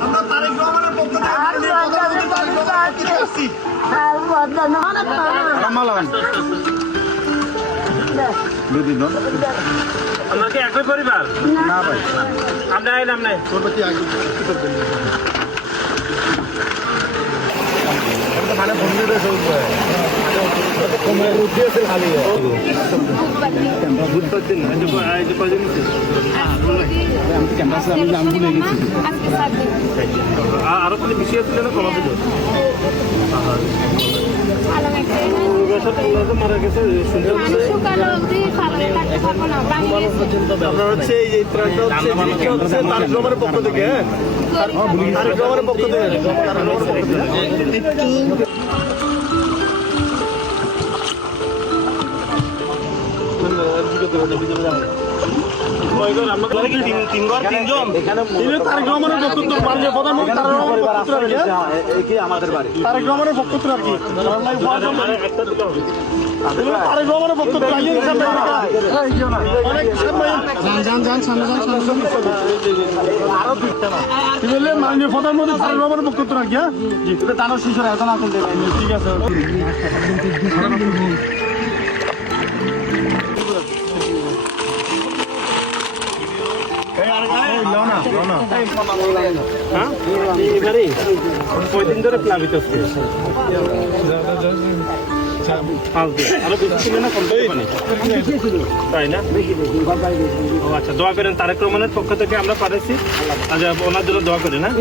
আমরা তারেক রহমানের পক্ষ থেকে আমরা কি একই পরিবার না ভাই আমরা আইলাম না মানে বন্ধুদের উদ্দেশ্যে খালি আরো কোনো বিষয় ছিল না কমাতে মারা গেছে আপনার হচ্ছে এই হচ্ছে তারেক রহমানের পক্ষ থেকে তারেক রহমানের পক্ষ থেকে আমাদের বাড়ি তারেক রহমানের পক্ষ থেকে আর কি তারেক রহমানের পক্ষ থেকে মাননীয় প্রধানমন্ত্রী তারেক রহমানের পক্ষ থেকে আর কি দানো শিশুরা এখন আসুন ঠিক আছে কয়দিন ধরে প্লাবিত আরো বেশি ছিল না কম তাই না আচ্ছা দোয়া করেন তারেক রহমানের পক্ষ থেকে আমরা পাঠাচ্ছি আচ্ছা ওনার জন্য দোয়া করেন হ্যাঁ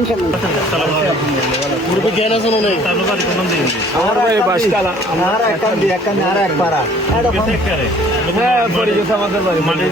পূর্বে জ্ঞান আছে নেই তারপর বাড়ি কোন দিন আমার ভাই বাসকালা আমার একখান দিয়ে একখান আর এক পাড়া হ্যাঁ পড়ে গেছে আমাদের বাড়ি মানে